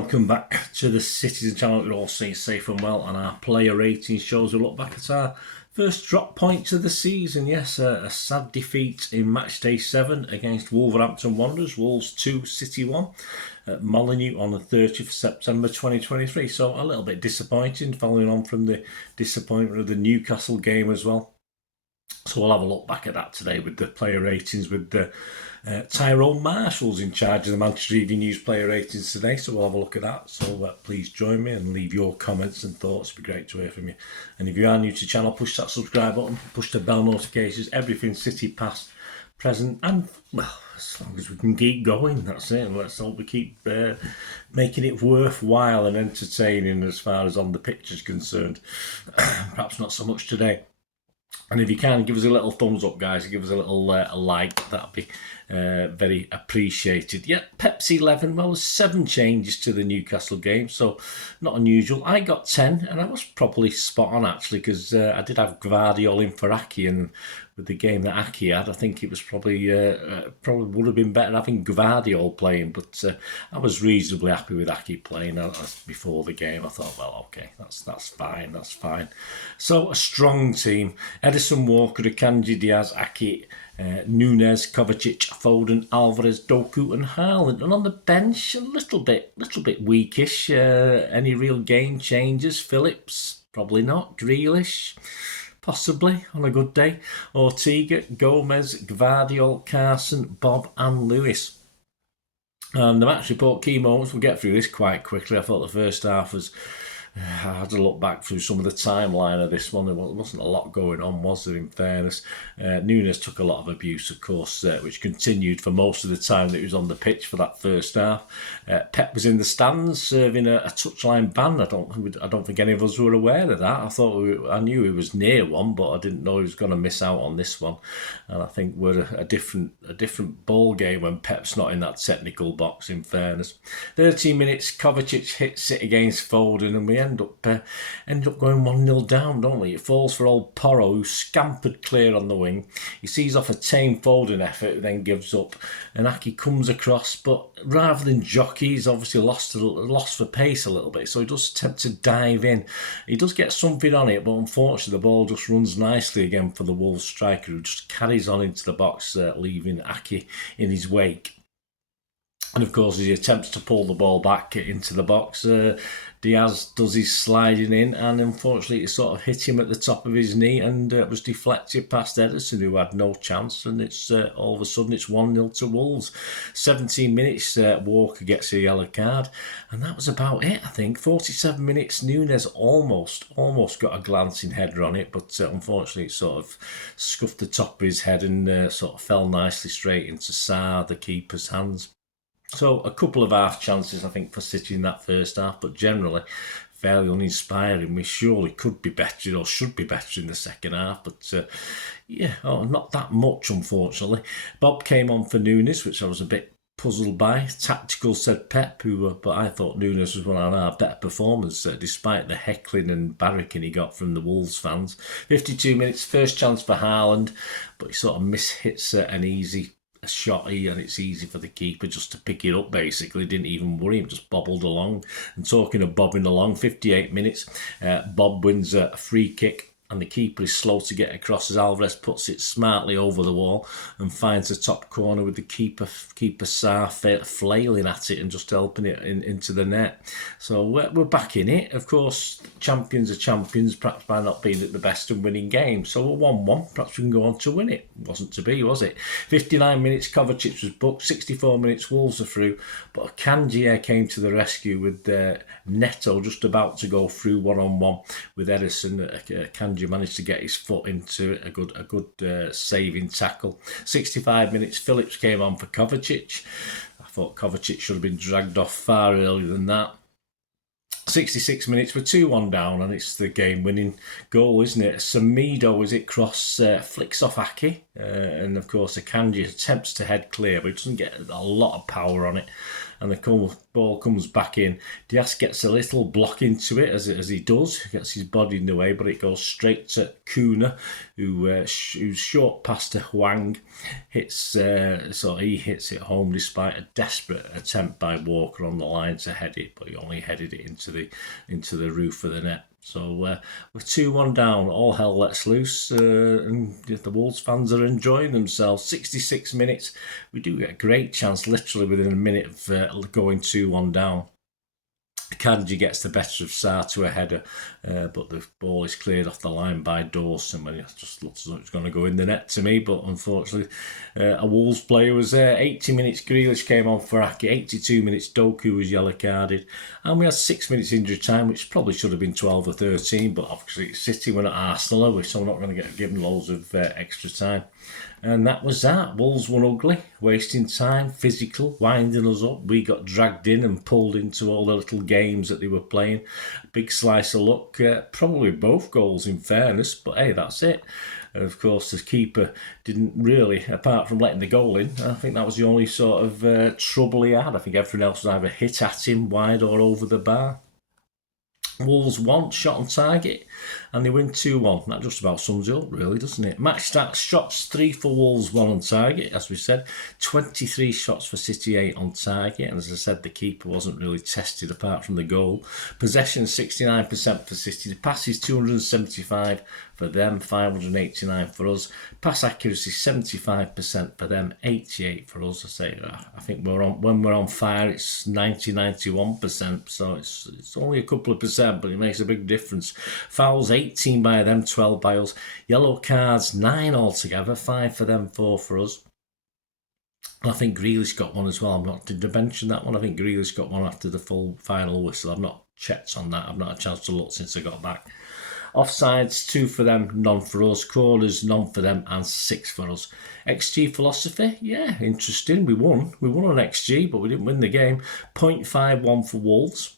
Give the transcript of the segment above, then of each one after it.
welcome back to the Citizen channel. You're all staying safe and well, and our player rating shows. We'll look back at our first drop points of the season. Yes, a sad defeat in match day 7 against Wolverhampton Wanderers. Wolves 2, City 1 at Molineux on the 30th of September 2023. So a little bit disappointing, following on from the disappointment of the Newcastle game as well. So we'll have a look back at that today with the player ratings, with the Tyrone Marshall's in charge of the Manchester Evening News player ratings today. So we'll have a look at that. So please join me and leave your comments and thoughts. It'd be great to hear from you. And if you are new to the channel, push that subscribe button, push the bell notifications, everything City past, present, and well, as long as we can keep going, that's it. Let's hope we keep making it worthwhile and entertaining as far as on the pitch is concerned. Perhaps not so much today. And if you can, give us a little thumbs up, guys. Give us a little a like. That'd be very appreciated. Yeah, Pep's 11. Well, there's 7 changes to the Newcastle game, so not unusual. I got 10, and I was probably spot on, actually, because I did have Gvardiol in for Aki, and with the game that Aki had, I think it was probably would have been better having Gvardiol playing, but I was reasonably happy with Aki playing before the game. I thought, well, okay, that's fine. So a strong team: Edison, Walker, Akanji, Diaz, Aki, Nunes, Kovacic, Foden, Alvarez, Doku and Haaland. And on the bench, a little bit weakish. Any real game changers? Phillips? Probably not. Grealish? Possibly, on a good day. Ortega, Gomez, Gvardiol, Carson, Bob and Lewis. The match report, key moments. We'll get through this quite quickly. I thought the first half was... I had to look back through some of the timeline of this one. There wasn't a lot going on, was there, in fairness? Nunes took a lot of abuse, of course, which continued for most of the time that he was on the pitch for that first half. Pep was in the stands serving a touchline ban. I don't think any of us were aware of that. I knew he was near one, but I didn't know he was going to miss out on this one. And I think we're a different ball game when Pep's not in that technical box, in fairness. 13 minutes, Kovacic hits it against Foden, and we end up going 1-0 down, don't we? It falls for old Porro, who scampered clear on the wing. He sees off a tame Foden effort, then gives up, and Aki comes across, but rather than jockey, he's obviously lost for pace a little bit, so he does attempt to dive in. He does get something on it, but unfortunately the ball just runs nicely again for the Wolves striker, who just carries on into the box, leaving Aki in his wake. And of course, as he attempts to pull the ball back into the box, Diaz does his sliding in, and unfortunately it sort of hit him at the top of his knee and was deflected past Edison, who had no chance, and it's all of a sudden it's 1-0 to Wolves. 17 minutes, Walker gets a yellow card, and that was about it, I think. 47 minutes, Nunes almost got a glancing header on it, but unfortunately it sort of scuffed the top of his head and sort of fell nicely straight into Sarr, the keeper's hands. So a couple of half chances, I think, for City in that first half, but generally fairly uninspiring. We surely could be better, or should be better in the second half, but not that much, unfortunately. Bob came on for Nunes, which I was a bit puzzled by. Tactical, said Pep, but I thought Nunes was one of our better performers, despite the heckling and barracking he got from the Wolves fans. 52 minutes, first chance for Haaland, but he sort of mishits an easy shot here, and it's easy for the keeper just to pick it up, basically. Didn't even worry him, just bobbled along. And talking of bobbing along, 58 minutes, Bob wins a free kick, and the keeper is slow to get across as Alvarez puts it smartly over the wall and finds the top corner with the keeper Sarr flailing at it and just helping it into the net. So we're back in it. Of course, champions are champions, perhaps by not being at the best and winning games. So we're 1-1. Perhaps we can go on to win it. Wasn't to be, was it? 59 minutes, Kovacic was booked. 64 minutes, Wolves are through. But Akanji came to the rescue with Neto just about to go through one-on-one with Edison. Akanji managed to get his foot into a good saving tackle. 65 minutes, Phillips came on for Kovacic. I thought Kovacic should have been dragged off far earlier than that. 66 minutes, we're 2-1 down, and it's the game-winning goal, isn't it? Semedo, as it cross, flicks off Aki, and of course Akanji attempts to head clear, but it doesn't get a lot of power on it. and the ball comes back in. Diaz gets a little block into it as he does, he gets his body in the way, but it goes straight to Kuna, who's short past to Hwang, so he hits it home despite a desperate attempt by Walker on the line to head it, but he only headed it into the roof of the net. So we're 2-1 down, all hell lets loose, and the Wolves fans are enjoying themselves. 66 minutes, we do get a great chance literally within a minute of going 2-1 down. Kanji gets the better of Sarr to a header, but the ball is cleared off the line by Dawson when it just looks as though it's going to go in the net to me, but unfortunately a Wolves player was there. 80 minutes Grealish came on for Aki, 82 minutes Doku was yellow carded, and we had 6 minutes injury time, which probably should have been 12 or 13, but obviously City were not Arsenal, are we? So we're not going to get given loads of extra time. And that was that. Wolves won ugly, wasting time, physical, winding us up. We got dragged in and pulled into all the little games that they were playing. Big slice of luck, probably both goals in fairness, but hey, that's it. And of course, the keeper didn't really, apart from letting the goal in, I think that was the only sort of trouble he had. I think everything else was either hit at him, wide or over the bar. Wolves 1 shot on target and they win 2-1. That just about sums it up, really, doesn't it? Match stats: shots 3 for Wolves, 1 on target, as we said. 23 shots for City, 8 on target. And as I said, the keeper wasn't really tested apart from the goal. Possession 69% for City. The passes 275 for them, 589 for us. Pass accuracy 75% for them, 88 for us. I think when we're on fire, it's 91%. So it's only a couple of percent, but it makes a big difference. Fouls 18 by them, 12 by us. Yellow cards 9 altogether, 5 for them, 4 for us. I think Grealish got one as well. Did I mention that one? I think Grealish got one after the full final whistle. I've not checked on that. I've not had a chance to look since I got back. Offsides, 2 for them, none for us. Corners, none for them, and 6 for us. XG philosophy, yeah, interesting. We won on XG, but we didn't win the game. 0.51 for Wolves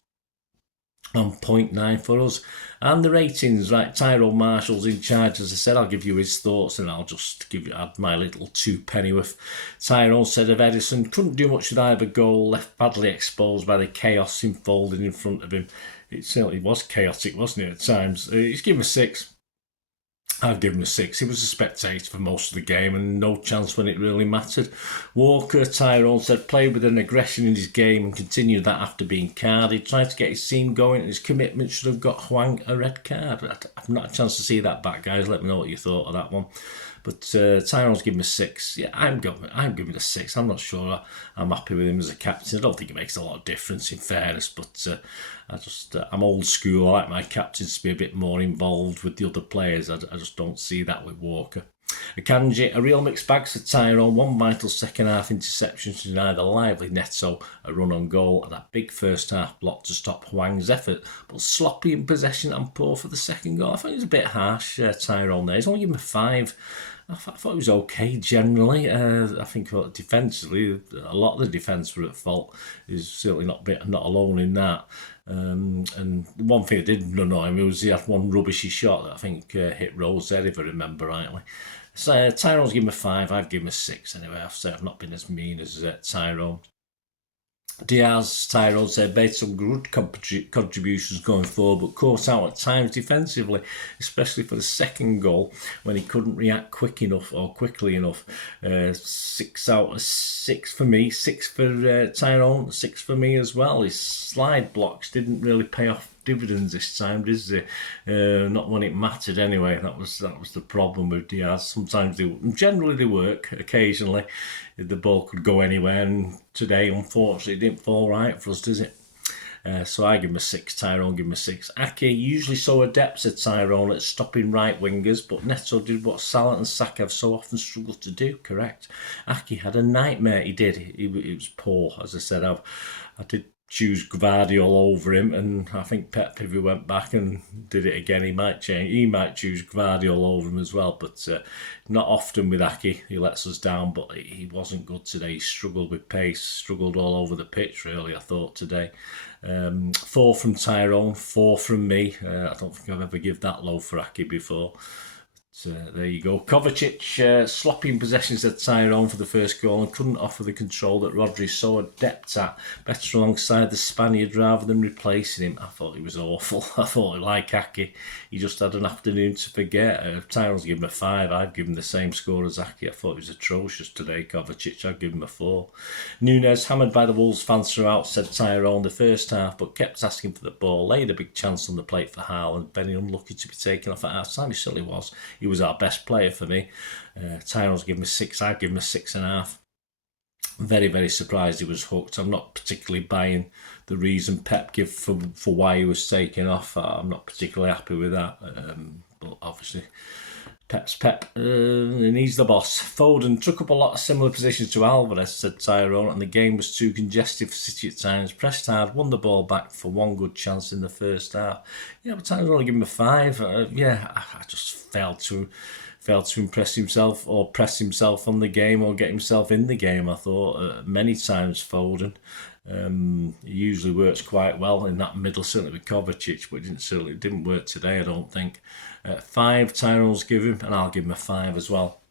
and 0.9 for us. And the ratings, right, Tyrone Marshall's in charge. As I said, I'll give you his thoughts and I'll just add my little 2 pennyworth. Tyrone said of Edison, couldn't do much with either goal, left badly exposed by the chaos unfolding in front of him. It certainly was chaotic, wasn't it, at times? He's given a 6. I've given him a 6. He was a spectator for most of the game and no chance when it really mattered. Walker, Tyrone said, played with an aggression in his game and continued that after being carded. Tried to get his team going and his commitment should have got Hwang a red card. I've not had a chance to see that back, guys. Let me know what you thought of that one. But Tyrone's given a 6. Yeah, I'm giving it a 6. I'm not sure I'm happy with him as a captain. I don't think it makes a lot of difference, in fairness. But I'm old school. I like my captains to be a bit more involved with the other players. I just don't see that with Walker. Akanji, a real mixed bag for Tyrone. 1 vital second half interception to deny the lively Neto a run on goal, and that big first half block to stop Hwang's effort, but sloppy in possession and poor for the second goal. I thought it was a bit harsh, Tyrone there. He's only given a 5. I thought it was okay generally. I think defensively, a lot of the defence were at fault. He's certainly not alone in that. And one thing that did annoy him was he had one rubbishy shot that I think hit Rose there, if I remember rightly. So Tyrone's given him a 5, I've given him a 6 anyway. I've not been as mean as Tyrone. Diaz, Tyrone said, made some good contributions going forward, but caught out at times defensively, especially for the second goal when he couldn't react quickly enough. 6 out of 6 for me, 6 for Tyrone, 6 for me as well. His slide blocks didn't really pay off dividends this time, did they? Not when it mattered anyway. That was the problem with Diaz. Sometimes generally they work. Occasionally the ball could go anywhere, and today unfortunately it didn't fall right for us, does it? So I give him a 6, Tyrone give him a 6. Ake usually so adept at Tyrone at stopping right wingers, but Neto did what Salah and Saka have so often struggled to do, correct? Ake had a nightmare, he did. He was poor, as I said. I did choose Gvardiol over him, and I think Pep, if he went back and did it again, he might choose Gvardiol over him as well, but not often with Ake. He lets us down, but he wasn't good today. He struggled with pace, struggled all over the pitch really, I thought, today. 4 from Tyrone, 4 from me. I don't think I've ever given that low for Ake before. There you go. Kovacic slopping possessions at Tyrone for the first goal and couldn't offer the control that Rodri so adept at. Better alongside the Spaniard rather than replacing him. I thought he was awful. I thought, like Aki, he just had an afternoon to forget. Tyrone's given him a 5. I've given the same score as Aki. I thought he was atrocious today, Kovacic. I'd give him a 4. Nunes, hammered by the Wolves fans throughout, said Tyrone the first half, but kept asking for the ball. Laid a big chance on the plate for Hammond. Very unlucky to be taken off at half time. He certainly was. He was our best player for me. Tyrone's given me 6. I'd give him a 6.5. Very, very surprised he was hooked. I'm not particularly buying the reason Pep gave for why he was taken off. I'm not particularly happy with that. But obviously, Pep's Pep, and he's the boss. Foden took up a lot of similar positions to Alvarez, said Tyrone, and the game was too congested for City at times. Pressed hard, won the ball back for one good chance in the first half. Yeah, but Tyrone only gave him a 5. I just failed to impress himself or press himself on the game or get himself in the game. I thought many times Foden. He usually works quite well in that middle, certainly with Kovacic, but it didn't work today, I don't think. 5 Tyrone's give him, and I'll give him a 5 as well.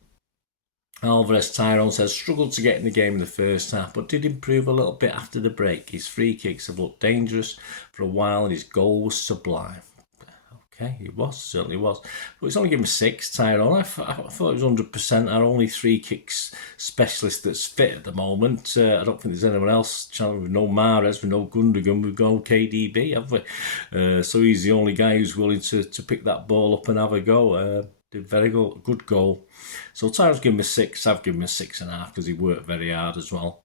Alvarez, Tyrone says, struggled to get in the game in the first half, but did improve a little bit after the break. His free kicks have looked dangerous for a while, and his goal was sublime. Okay, he certainly was. But he's only given 6, Tyrone. I thought it was 100%. Our only free kicks specialist that's fit at the moment. I don't think there's anyone else. We've no Mahrez, we've no Gundogan, we've got KDB, have we? So he's the only guy who's willing to pick that ball up and have a go. Did very good goal. So Tyrone's given me 6. I've given him a 6.5 because he worked very hard as well.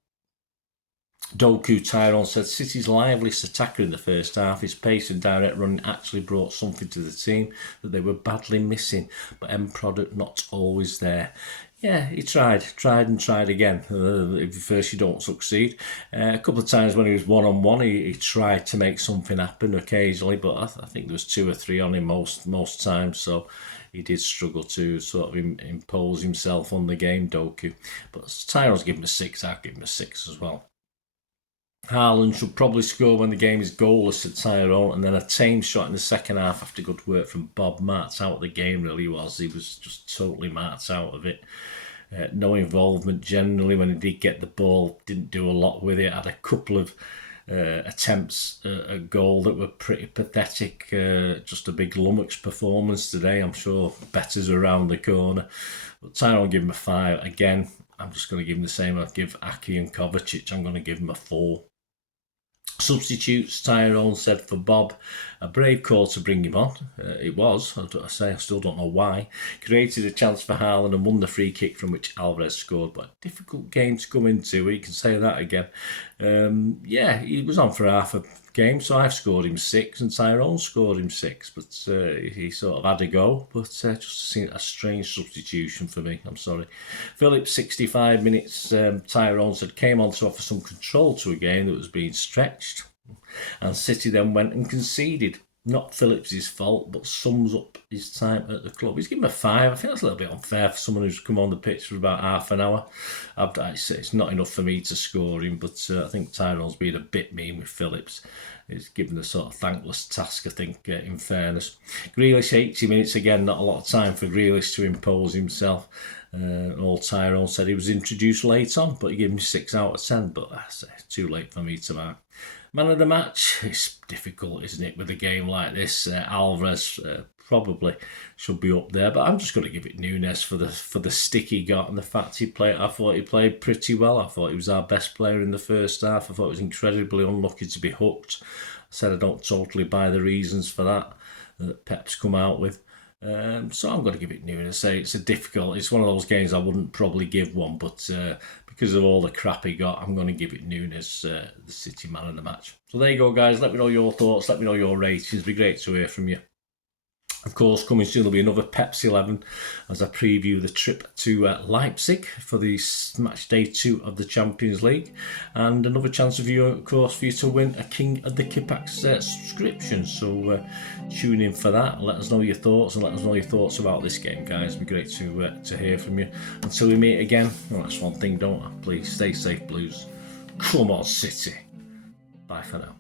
Doku, Tyrone said City's liveliest attacker in the first half. His pace and direct running actually brought something to the team that they were badly missing, but end product not always there. Yeah, he tried again. If first you don't succeed. A couple of times when he was one-on-one, he tried to make something happen occasionally, but I think there was 2 or 3 on him most times, so he did struggle to sort of impose himself on the game, Doku. But Tyrone's given him a 6, I'll give him a 6 as well. Haaland should probably score when the game is goalless, said Tyrone, and then a tame shot in the second half after good work from Bob. Marked out of the game, really he was. He was just totally marked out of it. No involvement generally when he did get the ball, didn't do a lot with it. Had a couple of attempts at goal that were pretty pathetic. Just a big lummox performance today. I'm sure better's around the corner. But Tyrone give him a 5. Again, I'm just going to give him the same. I'll give Aki and Kovacic. I'm going to give him a 4. Substitutes, Tyrone said for Bob, a brave call to bring him on. It was, I still don't know why. Created a chance for Haaland and won the free kick from which Alvarez scored, but a difficult game to come into. You can say that again. He was on for half a game, so I've scored him 6 and Tyrone scored him 6, but he sort of had a go, but just seemed a strange substitution for me. I'm sorry. Phillips, 65 minutes, Tyrone said, came on to offer some control to a game that was being stretched, and City then went and conceded. Not Phillips' fault, but sums up his time at the club. He's given him a 5. I think that's a little bit unfair for someone who's come on the pitch for about half an hour. It's not enough for me to score him, but I think Tyrone's been a bit mean with Phillips. He's given a sort of thankless task, I think, in fairness. Grealish, 80 minutes again, not a lot of time for Grealish to impose himself. All Tyrone said he was introduced late on, but he gave him 6 out of 10, but that's too late for me to mark. Man of the match, it's difficult, isn't it, with a game like this? Alvarez probably should be up there, but I'm just going to give it Nunes for the stick he got and the fact I thought he played pretty well. I thought he was our best player in the first half. I thought he was incredibly unlucky to be hooked. I said I don't totally buy the reasons for that Pep's come out with. So I'm going to give it Nunes. It's one of those games I wouldn't probably give one, but because of all the crap he got, I'm going to give it Nunes, the City man of the match. So there you go, guys. Let me know your thoughts. Let me know your ratings. It'd be great to hear from you. Of course, coming soon, there'll be another Pepsi 11 as I preview the trip to Leipzig for the match day 2 of the Champions League. And another chance of you, of course, for you to win a King of the Kippax subscription. So tune in for that. Let us know your thoughts and let us know your thoughts about this game, guys. It'd be great to hear from you. Until we meet again, well, that's one thing, don't I? Please stay safe, Blues. Come on, City. Bye for now.